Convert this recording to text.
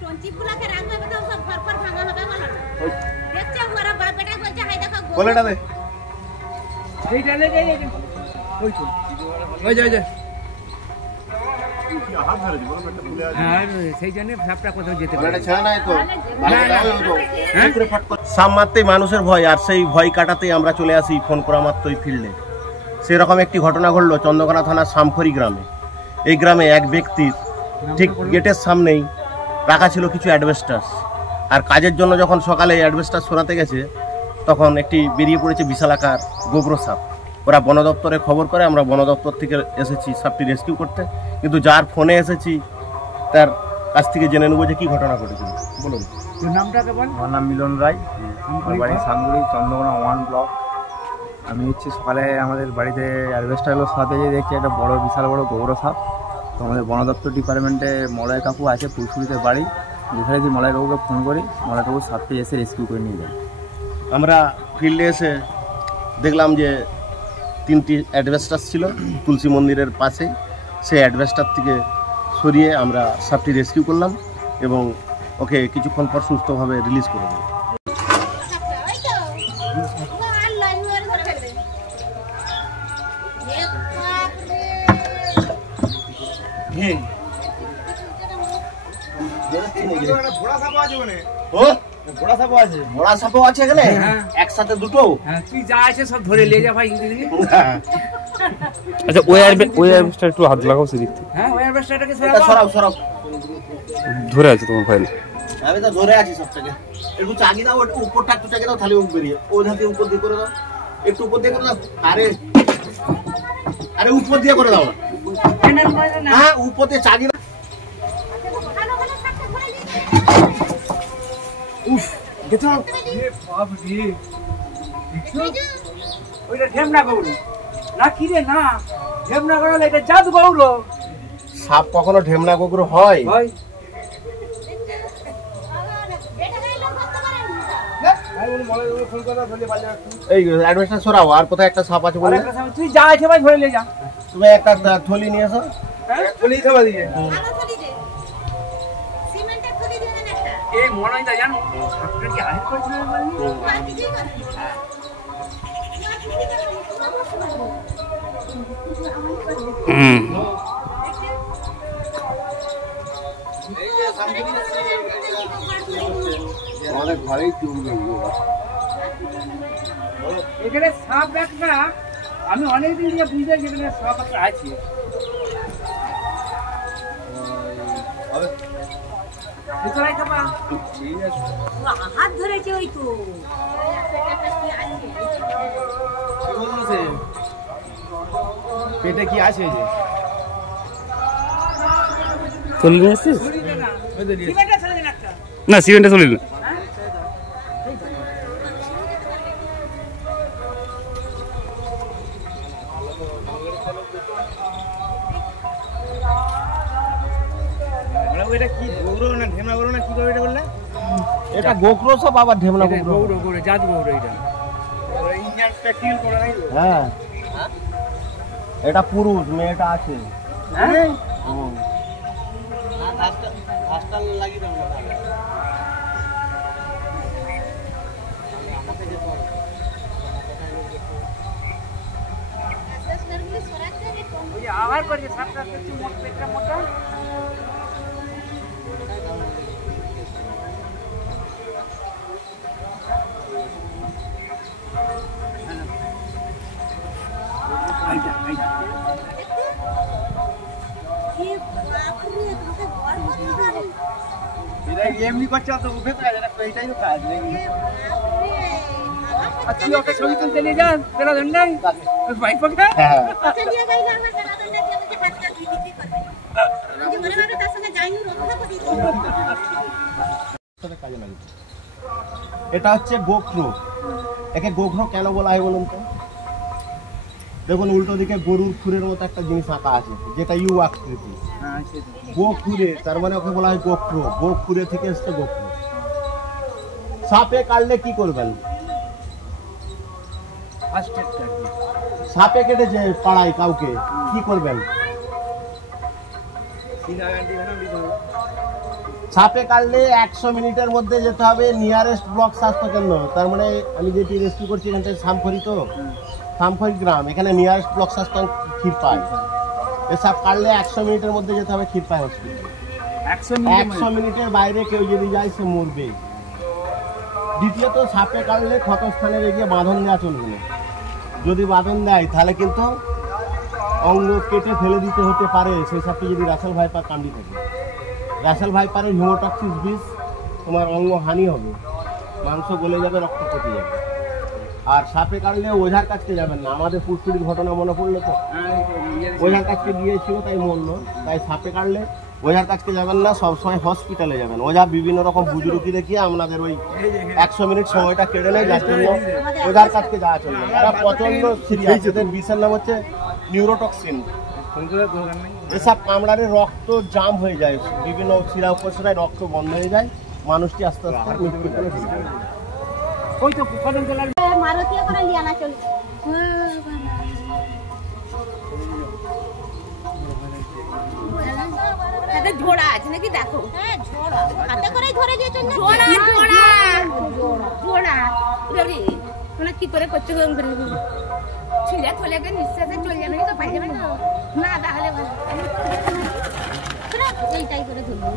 টঞ্চিগুলোকে রাখবে তো সব ফরফর ভাঙা হবে বলো না দেখছে ওরা বাপ বেটা বলছে হাই দেখো বলেটা দে এইটা নে এই ওই তো ওই যা হাত ধরে দিব একটা ফুলে আছে হ্যাঁ সেই জন্য সাপটা কোথাও যেতে পারে এটা ছাড়া নাই তো সাপ মারতেই মানুষের ভয়, আর সেই ভয় কাটাতেই আমরা চলে আসি ফোন করা মাত্রই ফিল্ডে। সেরকম একটি ঘটনা ঘটলো চন্দ্রকোনা থানার শামখড়ি গ্রামে। এই গ্রামে এক ব্যক্তির ঠিক গেটের সামনেই রাখা ছিল কিছু অ্যাডভেস্টাস, আর কাজের জন্য যখন সকালে অ্যাডভেস্টাস সরাতে গেছে তখন একটি বেরিয়ে পড়েছে বিশালাকার গোগ্রো সাপ। ওরা বন দপ্তরে খবর করে, আমরা বন দপ্তর থেকে এসেছি সাপটি রেস্কিউ করতে, কিন্তু যার ফোনে এসেছি তার কাছ থেকে জেনে নেবো যে কী ঘটনা ঘটেছিল। বলুন তোর নামটাকে বল। আমার নাম মিলন রায়, আমার বাড়ি সামগুড়ি, চন্দ্রকোনা 1 ব্লক। আমি সকালে আমাদের বাড়িতে অ্যাডভেস্টারগুলোর সাথে যে দেখছি একটা বড় বিশাল বড় গোবর সাপ। তো আমাদের বন দপ্তর ডিপার্টমেন্টে মলয় কাকু আছে পুরসুরিতে বাড়ি, যেখানে যে মলয় কাকুকে ফোন করি, মলয় কাকু সাপটি এসে রেস্কিউ করে নিয়ে যায়। আমরা ফিল্ডে এসে দেখলাম যে 3টি অ্যাডভেস্টার ছিল তুলসী মন্দিরের পাশেই। সেই অ্যাডভেস্টার থেকে সরিয়ে আমরা সাপটি রেস্কিউ করলাম এবং ওকে কিছুক্ষণ পর সুস্থভাবে রিলিজ করে দিই। বড়া সাপও আছে এখানে একসাথে দুটো। তুই যা আছে সব ধরে নিয়ে যা ভাই। আচ্ছা ওই অ্যাডভেস্টার একটু হাত লাগাও সেদিক থেকে। হ্যাঁ ওই অ্যাডভেস্টারটাকে সরাও ধরে আছে তোমার ফাইল। আমি তো ধরে আছি সবটাকে। একটু চাগি দাও, একটু উপরটা একটু চাগি দাও, তাহলে উঠ বেরিয়ে ওই ধাতে উপর দিয়ে করে দাও, একটু উপর দিয়ে করে দাও। আরে উপর দিয়ে করে দাও না, হ্যাঁ উপর দিয়ে চাগি দাও। উফ দেখো বাপ রে, ওইটা ঢেমনা গৌর না কি রে? না ঢেমনা গৌর, এটা জাদু গৌর। সাপ কখনো ঢেমনা গোগ্র হয়? এই অ্যাডভেস্টার সরাও। আর কোথায় একটা সাপ আছে বলে? তুই যা আছে ভাই ধরে নিয়ে যা। তুমি একটা থলি নিয়ে এসো। থলি খাওয়া দিয়ে এই মনে হয় জানো সাপটা কি আহের করেছিল আমাদের ঘরেই এখানে সাপ একটা আমি অনেকদিন দিয়ে বুঝতে যেখানে সাপ একটা আছে। হাত ধরেছে ওই তো পেটে কি আছে? চলে নিয়ে আসছিস? না সিমেন্টে চলে না। এটা গোগ্রো সাপ, আবার ঢেমনা গৌর গৌর জাদু গৌর। এটা হ্যাঁ এটা পুরুষ, মেয়েটা আছে। আবার করছে সাপটা একটু মোটা পেটটা মোটা। এমনি করছে তো উঠে তো এইটাই তো কাজ নেই। তুই ওকে ছবি তুলতে নিয়ে যান বেলা ধন্যাই বাইক পক্ষে এটা হচ্ছে গোগ্রো। একে গোগ্রো কেন বলা হয় বলুন তো? দেখুন উল্টো দিকে গরুর খুরের মতো একটা জিনিস আঁকা আছে, যেটা ইউ আকৃতি। গো খুরে, তার মানে ওকে বলা হয় গোগ্রো। গো খুরে থেকে এসছে গোগ্রো। সাপে কাটলে কি করবেন? সাপে কেটেছে পাড়ায় কাউকে, কি করবেন? সাপে কাটলে 100 মিনিটের মধ্যে যেতে হবে নিয়ারেস্ট ব্লক স্বাস্থ্য কেন্দ্র। তার মানে আমি যেটি রেস্কিউ করছি এখান থেকে সামখরি, তো সামখরি গ্রাম, এখানে নিয়ারেস্ট ব্লক স্বাস্থ্য ক্ষীরপাই। এই সাপ কাটলে 100 মিনিটের মধ্যে যেতে হবে ক্ষীরপাই হসপিটাল। 100 মিনিটের বাইরে কেউ যদি যায় সে মরবে। দ্বিতীয়ত, সাপে কাটলে ক্ষতস্থানে রেখে বাঁধন দেওয়া চলবে না। যদি বাঁধন দেয় তাহলে কিন্তু অঙ্গ কেটে ফেলে দিতে হতে পারে। সেই সাপটি যদি রাসেল ভাইপার কামড়ি থাকে, রাসেল ভাইপারের হিমোটক্সিস বিষ, তোমার অঙ্গ হানি হবে, মাংস গলে যাবে, রক্ত পচে যাবে। আর সাপে কাটলে ওঝার কাছকে যাবেন না। আমাদের পুরসুরির ঘটনা মনে পড়লো তো, ওঝার কাছকে গিয়েছিল তাই মরলো। তাই সাপে কাটলে ওঝার কাছকে যাবেন না, সবসময় হসপিটালে যাবেন। ওঝা বিভিন্ন রকম বুজরুকি দেখিয়ে আপনাদের ওই 100 মিনিট সময়টা কেড়ে নেয়, যার জন্য ওঝার কাছকে যাওয়া চলবে। এরা প্রচন্ড সিরিয়াস, এদের বিষের নাম হচ্ছে নিউরোটক্সিন। এসব কামড়ালে রক্ত জাম হয়ে যায়, বিভিন্ন শিরা উপশিরায় রক্ত বন্ধ হয়ে যায়, মানুষটি আস্তে আস্তে মৃত্যু করে। ওই তো কদম তোলার মারুতি করে লিয়ানা চলছে। এটা ঝোড়া আছে নাকি দেখো? হ্যাঁ ঝোড়া, হাতে করেই ধরে দিয়ে চল। ঝোড়া ঝোড়া ঝোড়া রে, মানে কি করে করতে হবে করে ছিঁড়ে চলে গেলে নিঃশ্বাসে চলে যাবে তো, পাই যাবে না তাহলে ভালো। এইটাই করে ধরবো।